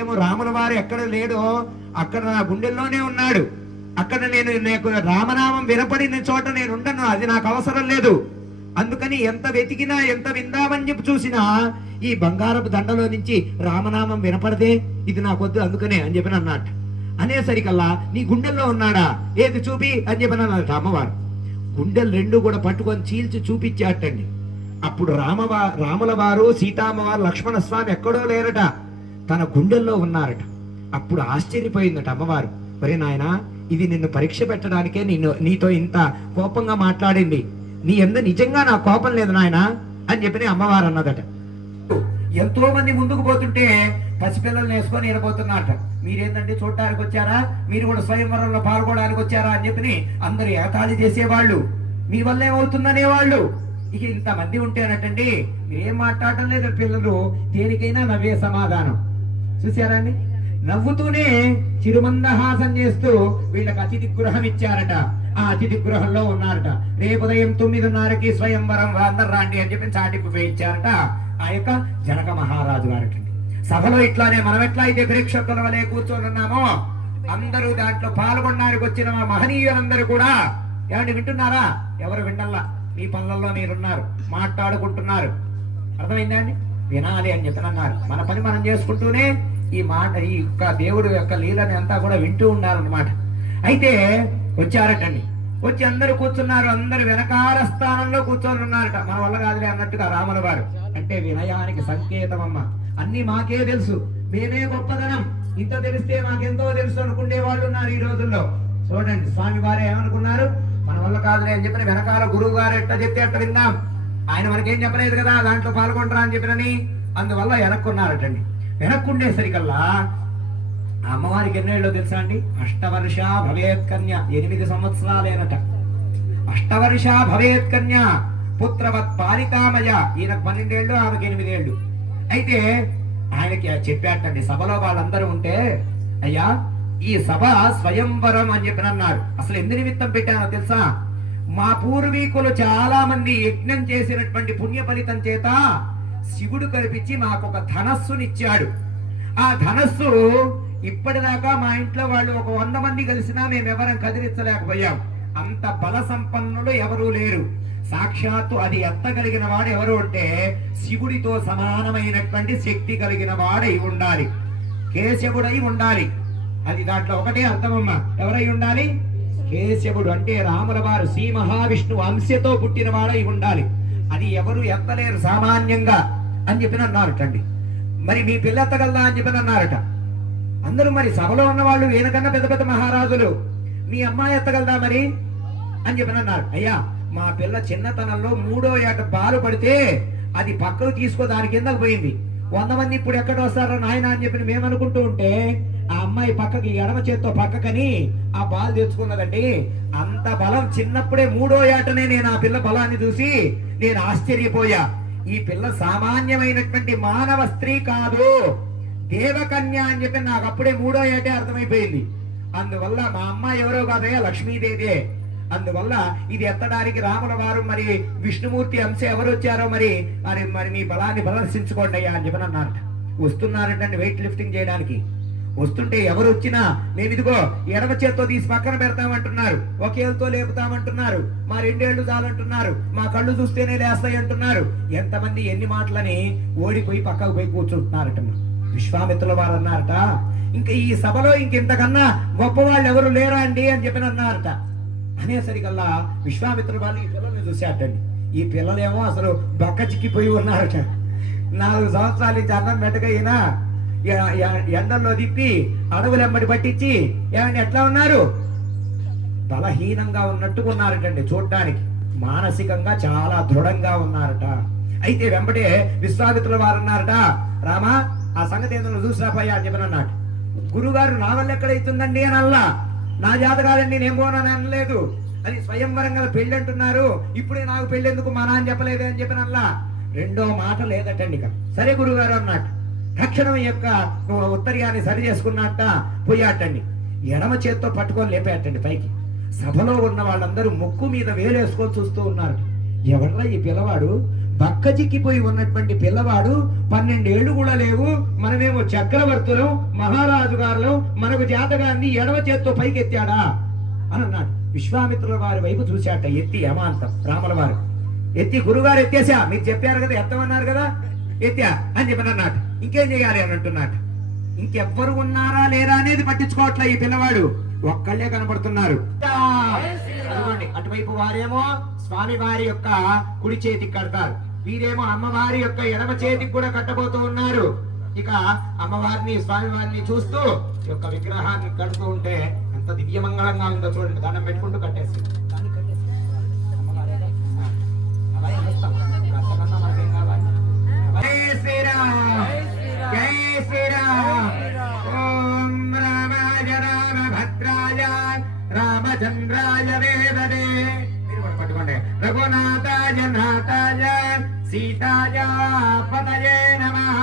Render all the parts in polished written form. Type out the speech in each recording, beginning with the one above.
ఏమో రాముల వారు ఎక్కడ లేడో అక్కడ నా గుండెల్లోనే ఉన్నాడు. అక్కడ నాకు రామనామం వినపడిన చోట నేను ఉండను, అది నాకు అవసరం లేదు. అందుకని ఎంత వెతికినా ఎంత విందామని చెప్పి చూసినా ఈ బంగారపు దండలో నుంచి రామనామం వినపడదే, ఇది నాకొద్దు అందుకనే అని చెప్పి అన్నట్టు. అనేసరికల్లా నీ గుండెల్లో ఉన్నాడా, ఏది చూపి అని చెప్పి అన్నట్టు. అమ్మవారు గుండెలు రెండు కూడా పట్టుకొని చీల్చి చూపించాటండి. అప్పుడు రాముల వారు సీతామ్మవారు లక్ష్మణ స్వామి ఎక్కడో లేరట, తన గుండెల్లో ఉన్నారట. అప్పుడు ఆశ్చర్యపోయిందట అమ్మవారు. ఒరే నాయనా, ఇది నిన్ను పరీక్ష పెట్టడానికే నీతో ఇంత కోపంగా మాట్లాడింది, నీ ఎందు నిజంగా నా కోపం లేదు నాయనా అని చెప్పి అమ్మవారు అన్నదట. ఎంతో మంది ముందుకు పోతుంటే పసిపిల్లల్ని వేసుకొని వెళ్ళిపోతున్నారట. మీరేంటంటే చూడటానికి వచ్చారా, మీరు కూడా స్వయంవరంలో పాల్గొనడానికి వచ్చారా అని చెప్పి అందరు ఏతాళి చేసేవాళ్ళు, మీ వల్ల ఏమవుతుందనేవాళ్ళు. ఇక ఇంతమంది ఉంటేనటండి మీరేం మాట్లాడటం లేదు, పిల్లలు దేనికైనా నవ్వే సమాధానం. చూసారా అండి, నవ్వుతూనే చిరుమందహాసం చేస్తూ వీళ్ళకి అతిథి గృహం ఇచ్చారట. ఆ అతిథి గృహంలో ఉన్నారట. రేపు ఉదయం 9:30కి స్వయంవరం అందరు రాండి అని చెప్పి చాటింపు వేయించారట ఆ యొక్క జనక మహారాజు గారికి. సభలో ఇట్లానే మనం ఎట్లా అయితే ప్రేక్షకుల వలె కూర్చొని ఉన్నామో, అందరూ దాంట్లో పాల్గొనడానికి వచ్చిన మా మహనీయులందరూ కూడా ఏమండి వింటున్నారా? ఎవరు వింటల్లా, మీ పనులలో మీరున్నారు, మాట్లాడుకుంటున్నారు. అర్థమైందా అండి? వినాలి అని చెప్పి అన్నారు. మన పని మనం చేసుకుంటూనే ఈ మాట, ఈ యొక్క దేవుడు యొక్క లీలని అంతా కూడా వింటూ ఉన్నారన్నమాట. అయితే వచ్చారటండి, వచ్చి అందరూ కూర్చున్నారు. అందరు వెనకాల స్థానంలో కూర్చొని ఉన్నారట. మన వల్ల కాదులే అన్నట్టుగా రాముల వారు అంటే వినయానికి సంకేతం. అమ్మ అన్ని మాకే తెలుసు, మేమే గొప్పదనం, ఇంత తెలిస్తే మాకెంతో తెలుసు అనుకునే వాళ్ళు ఉన్నారు ఈ రోజుల్లో. చూడండి, స్వామి వారు ఏమనుకున్నారు, మన వల్ల కాదులే అని చెప్పిన వెనకాల గురువు గారు ఎట్లా చెప్తే అట్లా విందాం, ఆయన మనకేం చెప్పలేదు కదా, దాంట్లో పాల్గొంటారా అని చెప్పినని అందువల్ల వెనక్కున్నారటండి. వెనక్కుండేసరికల్లా అమ్మవారికి ఎన్నేళ్ళో తెలుసా అండి? అష్టవర్ష భవేత్ కన్య, 8 సంవత్సరాలేనట. అష్టవర్ష భవేత్ కన్య పుత్రవత్ పాలికామయ. ఈయనకు 12 ఏళ్ళు, ఆమెకి 8 ఏళ్ళు. అయితే ఆయనకి చెప్పాటండి సభలో వాళ్ళందరూ ఉంటే, అయ్యా ఈ సభ స్వయంవరం అని చెప్పి అన్నారు. అసలు ఎందు నిమిత్తం పెట్టానో తెలుసా? మా పూర్వీకులు చాలా మంది యజ్ఞం చేసినటువంటి పుణ్య ఫలితం చేత శివుడు కల్పించి మాకు ఒక ధనస్సునిచ్చాడు. ఆ ధనస్సు ఇప్పటిదాకా మా ఇంట్లో వాళ్ళు ఒక 100 మంది కలిసినా మేమెవరం కదిలించలేకపోయాం. అంత బల సంపన్నులు ఎవరూ లేరు. సాక్షాత్తు అది ఎత్తగలిగిన వాడు ఎవరు అంటే శివుడితో సమానమైనటువంటి శక్తి కలిగిన వాడై ఉండాలి, కేశవుడై ఉండాలి. అది దాంట్లో ఒకటే అర్థమమ్మా. ఎవరై ఉండాలి? కేశవుడు అంటే రాముల వారు శ్రీ మహావిష్ణువు అంశతో పుట్టిన వాడై ఉండాలి. అది ఎవరు ఎత్తలేరు సామాన్యంగా అని చెప్పిన అన్నారటండి. మరి మీ పిల్ల ఎత్తగలదా అని చెప్పిన అన్నారట అందరూ. మరి సభలో ఉన్న వాళ్ళు ఈయనకన్నా పెద్ద పెద్ద మహారాజులు, మీ అమ్మాయి ఎత్తగలదా మరి అని చెప్పిన అన్నారు. అయ్యా మా పిల్ల చిన్నతనంలో 3వ ఏట పాలు పడితే అది పక్కకు తీసుకో దాని కిందకు పోయింది. 100 మంది ఇప్పుడు ఎక్కడ వస్తారో నాయన అని చెప్పి మేము అనుకుంటూ ఉంటే ఆ అమ్మాయి పక్కకి ఎడమ చేత్తో పక్కకని ఆ బాల్ తెచ్చుకున్నదండి. అంత బలం చిన్నప్పుడే 3వ ఏటనే నేను ఆ పిల్ల బలాన్ని చూసి నేను ఆశ్చర్యపోయా. ఈ పిల్ల సామాన్యమైనటువంటి మానవ స్త్రీ కాదు, దేవకన్య అని చెప్పి నాకు అప్పుడే 3వ ఏటే అర్థమైపోయింది. అందువల్ల మా అమ్మాయి ఎవరో కాదయ్యా, లక్ష్మీదేవి. అందువల్ల ఇది ఎత్తడానికి రాముల వారు మరి విష్ణుమూర్తి అంశ ఎవరు వచ్చారో మరి మరి మరి మీ బలాన్ని ప్రదర్శించుకోండి అయ్యా అని చెప్పని అన్నారు. వస్తున్నారంటే వెయిట్ లిఫ్టింగ్ చేయడానికి వస్తుంటే ఎవరు వచ్చినా మేము ఇదిగో ఎడమ చేత్తో తీసి పక్కన పెడతామంటున్నారు, ఒకేళ్ళతో లేపుతామంటున్నారు, మా 2 ఏళ్ళు చాలంటున్నారు, మా కళ్ళు చూస్తేనే లేస్తాయి అంటున్నారు. ఎంతమంది ఎన్ని మాటలని ఓడిపోయి పక్కకు పోయి కూర్చుంటున్నారట. విశ్వామిత్రుల వారు అన్నారట, ఇంకా ఈ సభలో ఇంకెంతకన్నా గొప్పవాళ్ళు ఎవరు లేరా అండి అని చెప్పిన అన్నారట. అనేసరికల్లా విశ్వామిత్రుల వాళ్ళు ఈ పిల్లల్ని చూశాటండి. ఈ పిల్లలేమో అసలు బక్క చిక్కిపోయి ఉన్నారట. 4 సంవత్సరాల నుంచి అన్నం పెట్టకైనా ఎండల్లో తిప్పి అడవులెమ్మడి పట్టించి ఏమంటే ఎట్లా ఉన్నారు, బలహీనంగా ఉన్నట్టుగా ఉన్నారటండి. చూడటానికి మానసికంగా చాలా దృఢంగా ఉన్నారట. అయితే వెంబడే విశ్వామిత్రుల వారు అన్నారట, రామా ఆ సంగతి ఏదో చూసిరాపోయా అని చెప్పిన అన్నాడు. గురుగారు నా వల్ల ఎక్కడైతుందండి అని అల్లా, నా జాత కాదండి నేను పోనని అనలేదు, అది స్వయంవరంగా పెళ్లి అంటున్నారు, ఇప్పుడే నాకు పెళ్లి ఎందుకు మా నాన్న చెప్పలేదే అని చెప్పిన అల్లా. 2వ మాట లేదటండి. ఇక సరే గురుగారు అన్నట్టు తక్షణం యొక్క ఉత్తర్యాన్ని సరి చేసుకున్నట్ట పోయాటండి. ఎడమ చేత్తో పట్టుకొని లేపేటండి పైకి. సభలో ఉన్న వాళ్ళందరూ ముక్కు మీద వేలేసుకొని చూస్తూ ఉన్నారు. ఎవర్రా ఈ పిల్లవాడు బక్కచిక్కిపోయి ఉన్నటువంటి పిల్లవాడు 12 ఏళ్ళు కూడా లేవు, మనమేమో చక్రవర్తులం మహారాజు గారులు, మనకు జాతకాన్ని ఎడవ చేత్తో పైకెత్తాడా అని అన్నాడు. విశ్వామిత్రుల వారి వైపు చూశాట, ఎత్తి అమాంతం రాముల వారు ఎత్తి, గురుగారు ఎత్తేసా, మీరు చెప్పారు కదా ఎత్తమన్నారు కదా, ఎత్తా అని చెప్పని అన్నాడు. ఇంకేం చేయాలి అని అంటున్నాడు. ఇంకెవ్వరు ఉన్నారా లేరా అనేది పట్టించుకోవట్లే ఈ పిల్లవాడు, ఒక్కళ్ళే కనపడుతున్నారు. అటువైపు వారేమో స్వామి వారి యొక్క కుడి చేతికి కడతారు, వీరేమో అమ్మవారి యొక్క ఎడమ చేతికి కూడా కట్టబోతూ ఉన్నారు. ఇక అమ్మవారిని స్వామి వారిని చూస్తూ ఈ యొక్క విగ్రహాన్ని కడుతూ ఉంటే ఎంత దివ్యమంగళంగా ఉందో చూడండి. దండం పెట్టుకుంటూ కట్టేసి జై శ్రీరామ్, జై శ్రీరామ్. ఓం రామాయ రామభద్రాయ రామచంద్రాయ వేదదే. మీరు కూడా పట్టుకోండి. రఘునాథాయ నాథాయ సీతాయ పతయే నమః.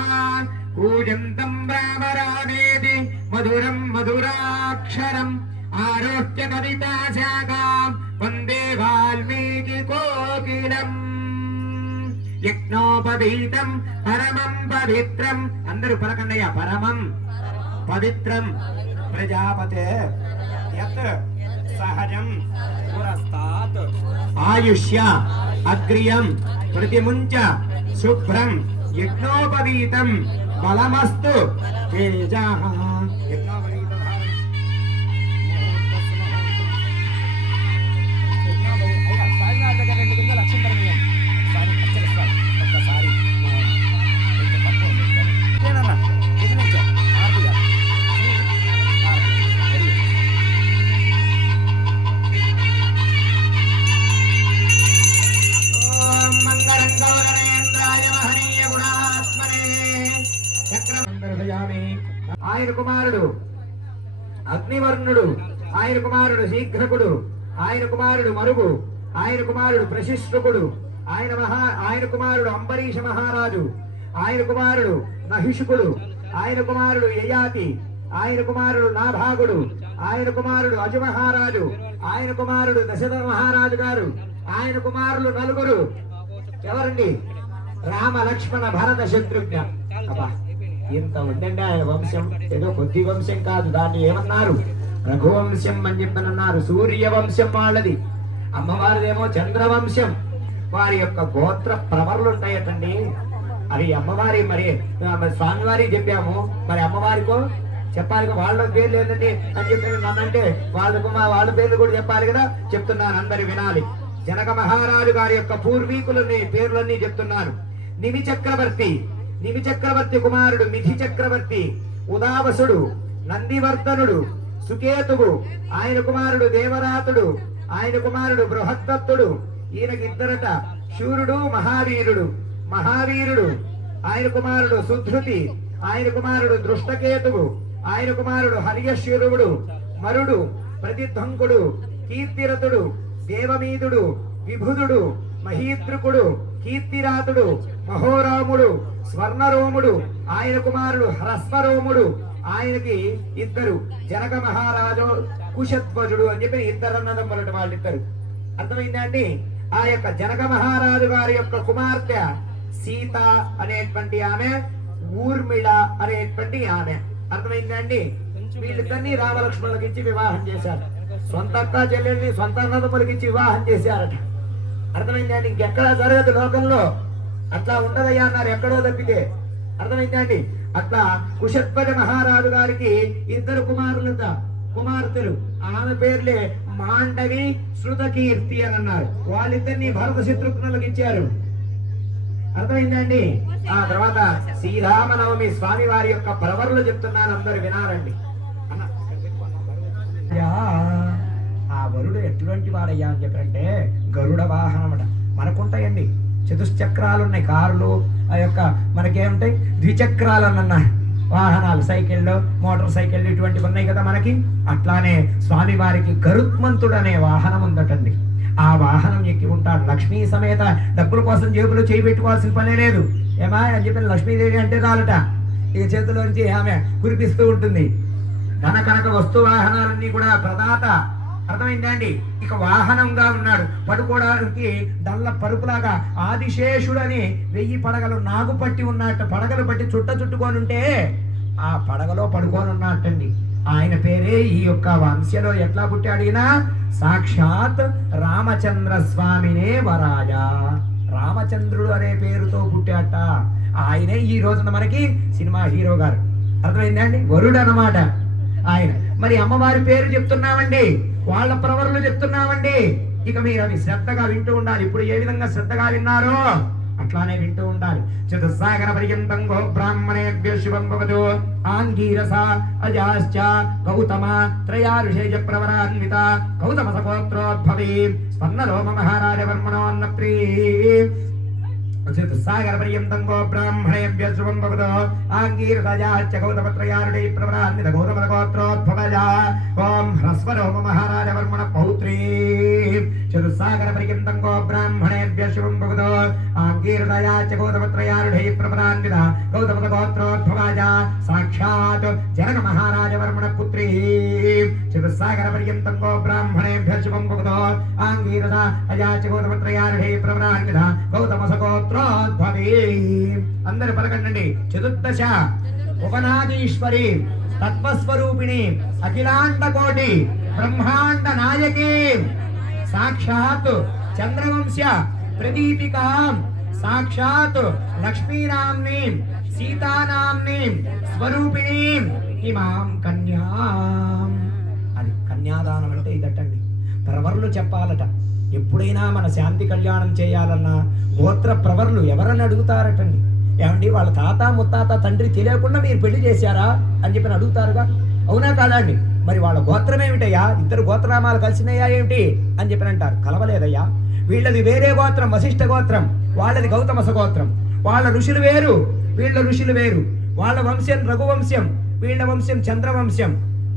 కూజంతం రామ రామేతి మధురం మధురాక్షరం ఆరోహ్య కవితా శాఖాం వందే వాల్మీకి కోకిలం. యజ్ఞోపవీతం పరమం పవిత్రం. అందరూ పలకండయ్యా, పరమం పవిత్రం ప్రజాపతే యత్ సహజం పురస్తాత్ ఆయుష్య అగ్రియం ప్రతిముంచ శుభ్రం యజ్ఞోపవీతం బలమస్తు తేజః. ఆయన కుమారుడు అగ్నివర్ణుడు, ఆయన కుమారుడు శీఘ్రకుడు, ఆయన కుమారుడు మరుగు, ఆయన కుమారుడు ప్రశిష్టుకుడు, ఆయన కుమారుడు అంబరీష మహారాజు, ఆయన కుమారుడు నహిషుకుడు, ఆయన కుమారుడు యయాతి, ఆయన కుమారుడు నాభాగుడు, ఆయన కుమారుడు అజు మహారాజు, ఆయన కుమారుడు దశరథ మహారాజు గారు, ఆయన కుమారులు నలుగురు. ఎవరండి? రామ లక్ష్మణ భరత శత్రుఘ్న. అబ్బా, ఇంత ఉందండి ఆయన వంశం. ఏదో కొద్ది వంశం కాదు, దాన్ని ఏమన్నారు? రఘువంశం అని చెప్పనన్నారు. సూర్యవంశం వాళ్ళది, అమ్మవారిదేమో చంద్రవంశం. వారి యొక్క గోత్ర ప్రవర్లు ఉంటాయటండి. అది అమ్మవారి మరి స్వామివారి చెప్పాము, మరి అమ్మవారికో చెప్పాలి. వాళ్ళ పేర్లు ఏంటండి అని చెప్పి నన్నంటే వాళ్ళ పేర్లు కూడా చెప్పాలి కదా. చెప్తున్నాను, అందరు వినాలి. జనక మహారాజు గారి యొక్క పూర్వీకులని పేర్లన్నీ చెప్తున్నాను. నిమి చక్రవర్తి కుమారుడు మిథి చక్రవర్తి, ఉదావసుడు, నందివర్ధనుడు, సుకేతువు, ఆయన కుమారుడు దేవరాతుడు, ఆయన కుమారుడు బృహత్తత్తుడు. ఈయనకి ఇద్దరట, శూరుడు మహావీరుడు, ఆయన కుమారుడు సుధృతి, ఆయన కుమారుడు దృష్టకేతువు, ఆయన కుమారుడు హరియశూరుడు, మరుడు, ప్రతిధ్వంకుడు, కీర్తిరతుడు, దేవమీదుడు, విభుదుడు, మహీద్రుకుడు, కీర్తిరాతుడు, మహోరాముడు, స్వర్ణరోముడు, ఆయన కుమారుడు హ్రస్వరోముడు. ఆయనకి ఇద్దరు, జనక మహారాజు కుశధ్వజుడు అని చెప్పి ఇద్దరు అన్నదమ్ములట వాళ్ళిద్దరు. అర్థమైందా అండి? ఆ యొక్క జనక మహారాజు గారి యొక్క కుమార్తె సీత అనేటువంటి ఆమె, ఊర్మిళ అనేటువంటి ఆమె. అర్థమైందా అండి? వీళ్ళిద్దరినీ రామలక్ష్మణులకి ఇచ్చి వివాహం చేశారు. సొంత అక్క చెల్లెల్ని సొంత అన్నదమ్ములకి ఇచ్చి వివాహం చేశారట. అర్థమైందా అండి? ఇంకెక్కడా జరగదు లోకంలో. అట్లా ఉండదయ్యా అన్నారు, ఎక్కడో తప్పితే. అర్థమైందా అండి? అట్లా కుశధ్వజ మహారాజు గారికి ఇద్దరు కుమార్తెలు. ఆమె పేర్లే మాండవి, శృతకీర్తి అని అన్నారు. వాళ్ళిద్దరిని భరత శత్రుఘ్నులకు ఇచ్చారు. అర్థమైందండి? ఆ తర్వాత శ్రీరామనవమి స్వామి వారి యొక్క ప్రవర్లు చెప్తున్నాను, అందరు వినారండి. ఆ వరుడు ఎటువంటి వాడయ్యా అని చెప్పంటే గరుడ వాహనం అట. మనకుంటాయండి చతుశ్చక్రాలు ఉన్నాయి, కార్లు. ఆ యొక్క మనకేముంటాయి ద్విచక్రాలు అన్న వాహనాలు, సైకిళ్ళు, మోటార్ సైకిళ్ళు ఇటువంటివి ఉన్నాయి కదా మనకి. అట్లానే స్వామి వారికి గరుత్మంతుడు అనే వాహనం ఉందటండి. ఆ వాహనం ఎక్కి ఉంటాడు. లక్ష్మీ సమేత, డబ్బుల కోసం జేబులో చేయి పెట్టుకోవాల్సిన పనే లేదు. ఏమా అని చెప్పి లక్ష్మీదేవి అంటే చాలట, ఇక చేతిలోంచి ఆమె కురిపిస్తూ ఉంటుంది. ధన కనక వస్తు వాహనాలన్నీ కూడా ప్రదాత. అర్థమైందా అండి? ఇక వాహనంగా ఉన్నాడు, పడుకోవడానికి డల్ల పరుపులాగా ఆదిశేషుడని 1000 పడగలు నాగు పట్టి ఉన్నట్టు పడగలు పట్టి చుట్టుకొని ఉంటే ఆ పడగలో పడుకొని ఉన్నట్టండి. ఆయన పేరే ఈ యొక్క వంశలో ఎట్లా పుట్టాడినా సాక్షాత్ రామచంద్ర స్వామినే వరాజ. రామచంద్రుడు అనే పేరుతో పుట్టాట. ఆయనే ఈ రోజున మనకి సినిమా హీరో గారు. అర్థమైందా అండి? వరుడు అన్నమాట ఆయన. మరి అమ్మవారి పేరు చెప్తున్నామండి, వాళ్ళ ప్రవరులు చెప్తున్నామండి. ఇక మీరు అవి శ్రద్ధగా వింటూ ఉండాలి. ఇప్పుడు ఏ విధంగా శ్రద్ధగా విన్నారో అట్లానే వింటూ ఉండాలి. చతుస్సాగర పర్యంతం గో బ్రాహ్మణేభ్యో శుభం భవతు. ఆంగీరస అజాశ్చ గౌతమ త్రయారుషేజ ప్రవరాన్విత గౌతమ సగోత్రోద్భవీ స్వర్ణలోమ మహారాజ వర్మణోన్నప్రీ. చతుస్సాగర పర్యంతం గో బ్రాహ్మణేభ్యో శుభం భవతు. ఆంగీరస అజాశ్చ గౌతమ త్రయారుషేజ ప్రవరాన్విత గౌతమ సగోత్రోద్భవజ ఓం హ్రస్వలోమ మహారాజ వర్మణ పౌత్రీ. చతుస్సాగర పర్యంతం గో బ్రాహ్మణేభ్యో శుభం భవతు. ఆంగీరస గౌతమ త్రయారుషేజ ప్రవరాన్విత గౌతమ సగోత్రోద్భవజ సాక్షాత్ జనక మహారాజ వర్మణ పుత్రీ. చతుస్సాగర పర్యంతం గో బ్రాహ్మణేభ్యో శుభం భవతు. ఆంగీరస అజాశ్చ గౌతమ త్రయారుషేజ ప్రవరాన్విత గౌతమ సగోత్రోద్భవీ. అందరూ పలకండి. చతుర్దశ ఉపనాదీశ్వరి తత్వస్వరూపిణి అఖిలాండ కోటి బ్రహ్మాండ నాయకి సాక్షాత్ చంద్రవంశ ప్రదీపికా సాక్షాత్ లక్ష్మీనామ్ని సీతానామ్ని స్వరూపిణి ఇమాం కన్యాం. అది కన్యాదానం అంటే ఇదటండి. ప్రవర్లు చెప్పాలట. ఎప్పుడైనా మన శాంతి కళ్యాణం చేయాలన్నా గోత్ర ప్రవర్లు ఎవరని అడుగుతారటండి. ఏమండి వాళ్ళ తాత ముత్తాత తండ్రి తెలియకుండా మీరు పెళ్లి చేశారా అని చెప్పి అడుగుతారుగా, అవునా కాదా అండి? మరి వాళ్ళ గోత్రం ఏమిటయ్యా, ఇద్దరు గోత్రనామాలు కలిసినయ్యా ఏమిటి అని చెప్పి అంటారు. కలవలేదయ్యా, వీళ్ళది వేరే గోత్రం వశిష్ఠ గోత్రం, వాళ్ళది గౌతమస గోత్రం. వాళ్ళ ఋషులు వేరు, వీళ్ళ ఋషులు వేరు. వాళ్ళ వంశం రఘువంశం, వీళ్ళ వంశం చంద్రవంశం.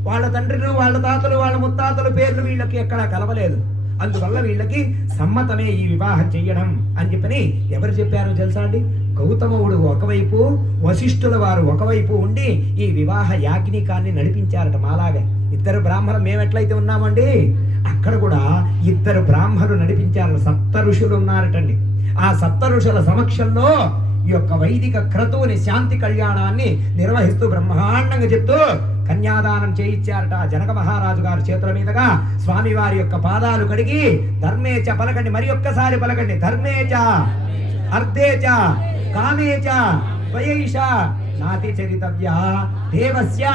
వాళ్ళ తండ్రులు వాళ్ళ తాతలు వాళ్ళ ముత్తాతలు పేర్లు వీళ్ళకి ఎక్కడా కలవలేదు. అందువల్ల వీళ్ళకి సమ్మతమే ఈ వివాహం చెయ్యడం అని చెప్పని ఎవరు చెప్పారో తెలుసా అండి? గౌతముడు ఒకవైపు, వశిష్ఠుల వారు ఒకవైపు ఉండి ఈ వివాహ యాజ్ఞికాన్ని నడిపించారట. మాలాగా ఇద్దరు బ్రాహ్మణులు మేము ఎట్లయితే ఉన్నామండి, అక్కడ కూడా ఇద్దరు బ్రాహ్మణులు నడిపించారు. 7 ఋషులు ఉన్నారటండి. ఆ 7 ఋషుల సమక్షంలో ఈ యొక్క వైదిక క్రతువుని శాంతి కళ్యాణాన్ని నిర్వహిస్తూ బ్రహ్మాండంగా చెప్తూ కన్యాదానం చేయించారట. జనక మహారాజు గారి చేతుల మీదుగా స్వామివారి యొక్క పాదాలు కడిగి ధర్మేచ పలకండి, మరి ఒక్కసారి పలకండి. ధర్మేచ అర్ధేచ కామేచ వయైష నాతి చరితవ్య దేవస్య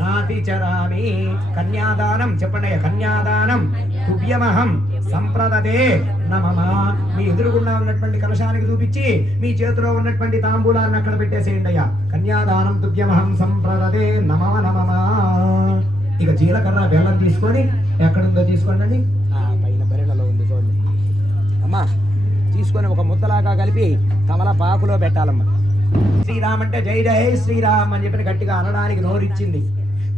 నాతి చరామి. కన్యాదానం చెప్పండి. కన్యాదానం తుభ్యమహం సంప్రదదే నమమ. మీ ఎదురుగుండా ఉన్నటువంటి కలశానికి చూపించి మీ చేతిలో ఉన్నటువంటి తాంబూలాన్ని అక్కడ పెట్టేసేయండి అయ్యా. కన్యాదానం తుభ్యమహం సంప్రదదే నమమ నమమ. ఇక జీలకర్ర బెల్లం తీసుకొని ఎక్కడుందో తీసుకోండి. పైన బెరడలో ఉంది చూడండి అమ్మా. తీసుకొని ఒక ముద్దలాగా కలిపి తమలపాకులో పెట్టాలమ్మా. శ్రీరామ్ అంటే జై జై శ్రీరామ్ అని చెప్పి గట్టిగా అనడానికి నోరిచ్చింది.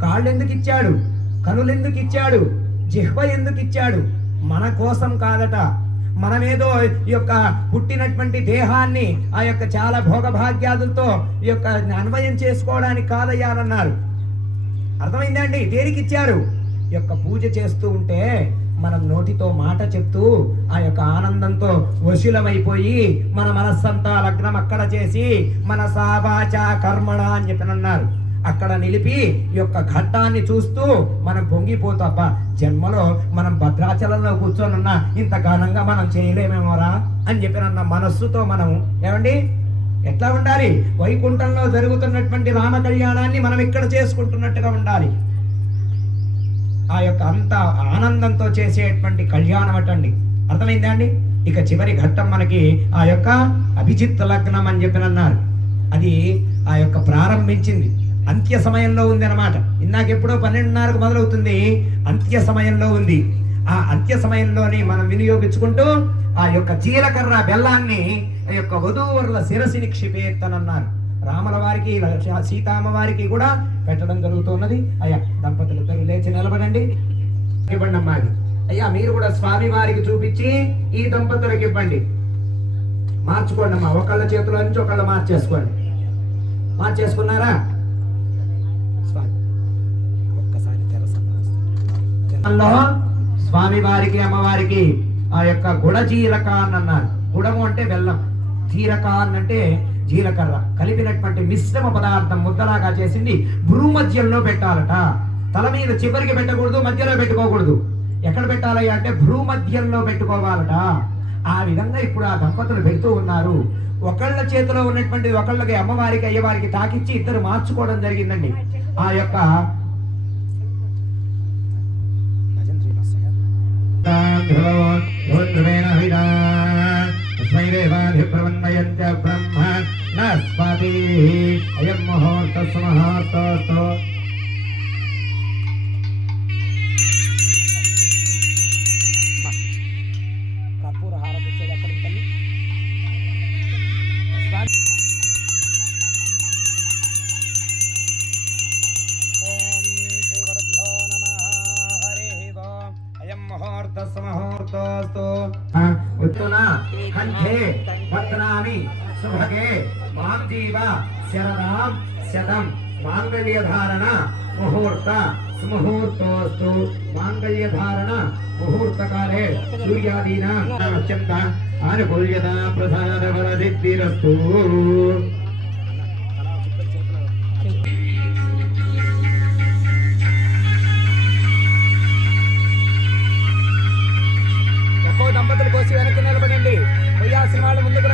కాళ్ళు ఎందుకు ఇచ్చాడు, కనులు ఎందుకు ఇచ్చాడు, జిహ్వ ఎందుకు ఇచ్చాడు? మన కోసం కాదట. మనమేదో ఈ యొక్క పుట్టినటువంటి దేహాన్ని ఆ యొక్క చాలా భోగభాగ్యాదులతో ఈ యొక్క అన్వయం చేసుకోవడానికి కాదయ్యాలన్నారు. అర్థమైందా అండి? దేనికి ఇచ్చారు? ఈ యొక్క పూజ చేస్తూ ఉంటే మనం నోటితో మాట చెప్తూ ఆ యొక్క ఆనందంతో వశులమైపోయి మన మనస్సంతా లగ్నం అక్కడ చేసి మన సావాచ కర్మణ అని చెప్పి అన్నారు. అక్కడ నిలిపి ఈ యొక్క ఘట్టాన్ని చూస్తూ మనం పొంగిపోతాబ్బ. జన్మలో మనం భద్రాచలంలో కూర్చొని ఉన్నా ఇంత ఘనంగా మనం చేయలేమేమోరా అని చెప్పినన్న మనస్సుతో మనం ఏమండి ఎట్లా ఉండాలి? వైకుంఠంలో జరుగుతున్నటువంటి రామ కళ్యాణాన్ని మనం ఇక్కడ చేసుకుంటున్నట్టుగా ఉండాలి. ఆ యొక్క అంత ఆనందంతో చేసేటువంటి కళ్యాణం అటండి. అర్థమైందా అండి? ఇక చివరి ఘట్టం మనకి ఆ యొక్క అభిజిత్ లగ్నం అని చెప్పినన్నారు. అది ఆ యొక్క ప్రారంభించింది అంత్య సమయంలో ఉంది అన్నమాట. ఇందాకెప్పుడో 12:30కు మొదలవుతుంది, అంత్య సమయంలో ఉంది. ఆ అంత్య సమయంలోని మనం వినియోగించుకుంటూ ఆ యొక్క జీలకర్ర బెల్లాన్ని ఆ యొక్క వధూవరుల శిరసిని క్షిపేత్తనన్నారు. రాముల వారికి సీతామ్మ వారికి కూడా పెట్టడం జరుగుతున్నది. అయ్యా దంపతులు ఇద్దరు లేచి నిలబడండి. ఇవ్వండి అమ్మా. అది అయ్యా మీరు కూడా స్వామి వారికి చూపించి ఈ దంపతులకు ఇవ్వండి. మార్చుకోండి అమ్మా. ఒకళ్ళ చేతిలో నుంచి ఒకళ్ళు మార్చేసుకోండి. మార్చేసుకున్నారా? ఒక్కసారి స్వామి వారికి అమ్మవారికి ఆ యొక్క గుడ జీరకాన్ అన్నారు. గుడము అంటే బెల్లం, జీరకాన్ అంటే జీలకర్ర కలిపినటువంటి మిశ్రమ పదార్థం ముద్దలాగా చేసింది భ్రూమధ్యంలో పెట్టాలట. తల మీద చివరికి పెట్టకూడదు, మధ్యలో పెట్టుకోకూడదు. ఎక్కడ పెట్టాలి అంటే భ్రూమధ్యంలో పెట్టుకోవాలట. ఆ విధంగా ఇప్పుడు ఆ దంపతులు పెడుతూ ఉన్నారు. ఒకళ్ళ చేతిలో ఉన్నటువంటిది ఒకళ్ళకి అమ్మవారికి అయ్యవారికి తాకిచ్చి ఇద్దరు మార్చుకోవడం జరిగిందండి. ఆ యొక్క అయం ముహూర్త సుముహూర్తోస్తు. కంఠే పత్నామి సుభగే మాం జీవ శరదాం శతం మాంగళ్యధారణ ముహూర్త సుముహూర్తోస్తు. మాంగళ్యధారణ ముహూర్తకాలే సూర్యాదీనా అత్యంత ఆనుకూల్యత ప్రసాద వరసిద్ధిరస్తు. దంపతులు కోసి వెనక్కి నిలబడండి. పోయాల్సిన వాళ్ళు ముందుకు